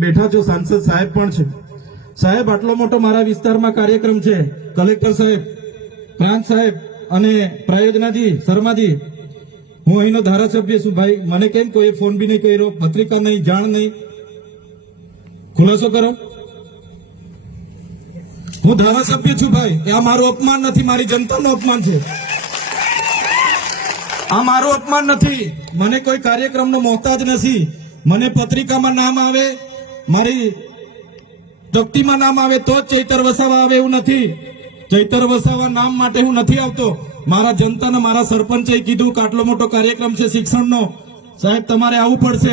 બેઠા છો સાંસદ સાહેબ પણ છે સાહેબ આટલો મોટો મારા વિસ્તારમાં કાર્યક્રમ છે કલેક્ટર સાહેબ પ્રાંત સાહેબ અને પ્રાયોજનાજી શર્માજી હું અહીંનો ધારાસભ્ય છું ભાઈ મને કેમ કોઈ ફોન બી નહીં કર્યો પત્રિકા નહીં જાણ નહીં ખુલાસો કરો હું ધારાસભ્ય છું ભાઈ આ મારું અપમાન નથી મારી જનતાનું અપમાન છે આ મારું અપમાન નથી મને કોઈ કાર્યક્રમનો મોહતાજ નથી મને પત્રિકામાં નામ આવે મારી તકતીમાં નામ આવે તો જ ચૈતર વસાવા આવે એવું નથી ચૈતર વસાવા નામ માટે હું નથી આવતો મારા જનતાને મારા સરપંચે કીધું કે આટલો મોટો કાર્યક્રમ છે શિક્ષણનો સાહેબ તમારે આવવું પડશે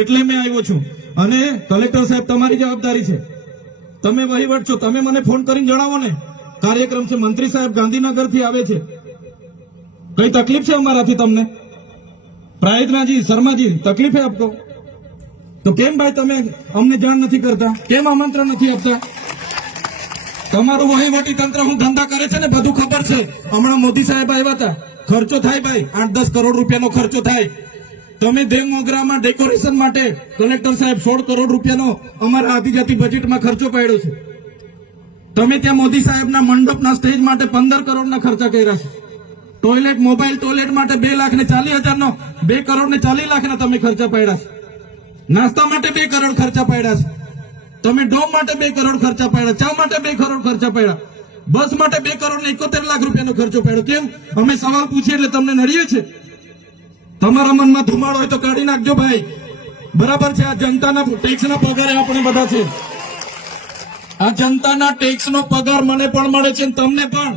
એટલે મેં આવ્યો છું અને કલેક્ટર સાહેબ તમારી જવાબદારી છે તમે વહીવટ છો તમે મને ફોન કરીને જણાવો ને કાર્યક્રમ છે મંત્રી સાહેબ ગાંધીનગરથી આવે છે કઈ તકલીફ છે અમારાથી તમને પ્રાયતનાજી શર્માજી તકલીફે આપતો તો કેમ ભાઈ તમે અમને જાણ નથી કરતા કેમ આમંત્રણ નથી આપતા તમારું વહીવટી તંત્ર હું ધંધા કરે છે ને બધું ખબર છે હમણાં મોદી સાહેબ આવ્યા હતા ખર્ચો થાય ભાઈ આઠ દસ કરોડ રૂપિયાનો ખર્ચો થાય તમે દેવમોગરામાં ડેકોરેશન માટે કલેક્ટર સાહેબ સોળ કરોડ રૂપિયાનો અમારા આદિજાતિ બજેટમાં ખર્ચો પાડ્યો છે તમે ત્યાં મોદી સાહેબના મંડપના સ્ટેજ માટે પંદર કરોડના ખર્ચા કર્યા છે ટોયલેટ મોબાઈલ ટોયલેટ માટે બે લાખ ને ચાલીસ હજારનો બે કરોડ ને ચાલીસ લાખના તમે ખર્ચા પાડ્યા છે નાસ્તા માટે બે કરોડ ખર્ચા પડ્યા છે તમે ડોમ માટે બે કરોડ ખર્ચા પડ્યા ચા માટે બે કરોડ ખર્ચા પડ્યા બસ માટે બે કરોડ ને એકોતેર લાખ રૂપિયાનો ખર્ચો પડ્યો કેમ અમે સવાલ પૂછીએ એટલે તમને નડીએ છે તમારા મનમાં ધુમાડો હોય તો કાઢી નાખજો ભાઈ બરાબર છે આ જનતાના ટેક્સના પગાર આપણે બધા છે આ જનતાના ટેક્સનો પગાર મને પણ મળે છે તમને પણ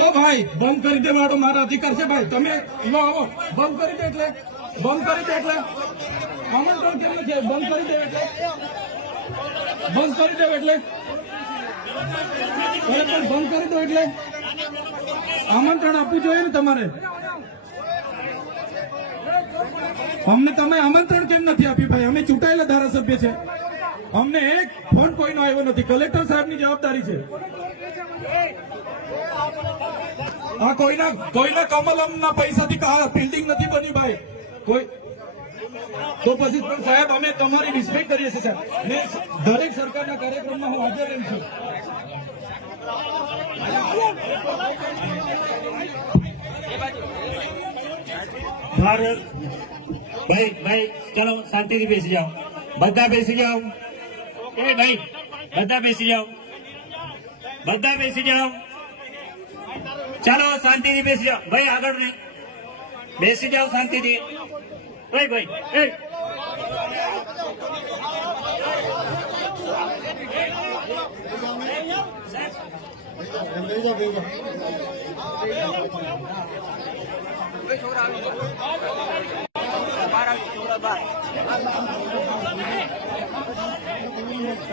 ઓ ભાઈ બંધ કરી દે મારો મારા અધિકાર છે ભાઈ તમે લો આવો બંધ કરી દે એટલે બંધ કરી દે એટલે કોમન કેમ છે બંધ કરી દે એટલે બંધ કરી દે એટલે પણ બંધ કરી દો એટલે આમંત્રણ આપવું જોઈએ ને તમારે અમને તમે આમંત્રણ કેમ નથી આપ્યું ભાઈ અમે ચૂંટાયેલા ધારાસભ્ય છે અમને એક ફોન કોઈનો આવ્યો નથી કલેક્ટર સાહેબની જવાબદારી છે હા કોઈના કોઈના કમલમના પૈસાથી બિલ્ડિંગ નથી બની ભાઈ કોઈ તો પછી સાહેબ અમે તમારી રિસ્પેક્ટ કરીએ છીએ સાહેબ ને દરેક સરકારના કાર્યક્રમમાં હું હાજર રહી છું ભારત ભાઈ ભાઈ ચલો શાંતિથી બેસી જાઓ બધા બેસી જાઓ એ ભાઈ બધા બેસી જાઓ બધા બેસી જાઓ चलो शांति जी बेस जाओ भाई आगे नहीं बेस जाओ शांति जी भाई भाई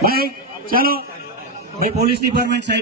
भाई चलो भाई पुलिस डिपार्टमेंट साइड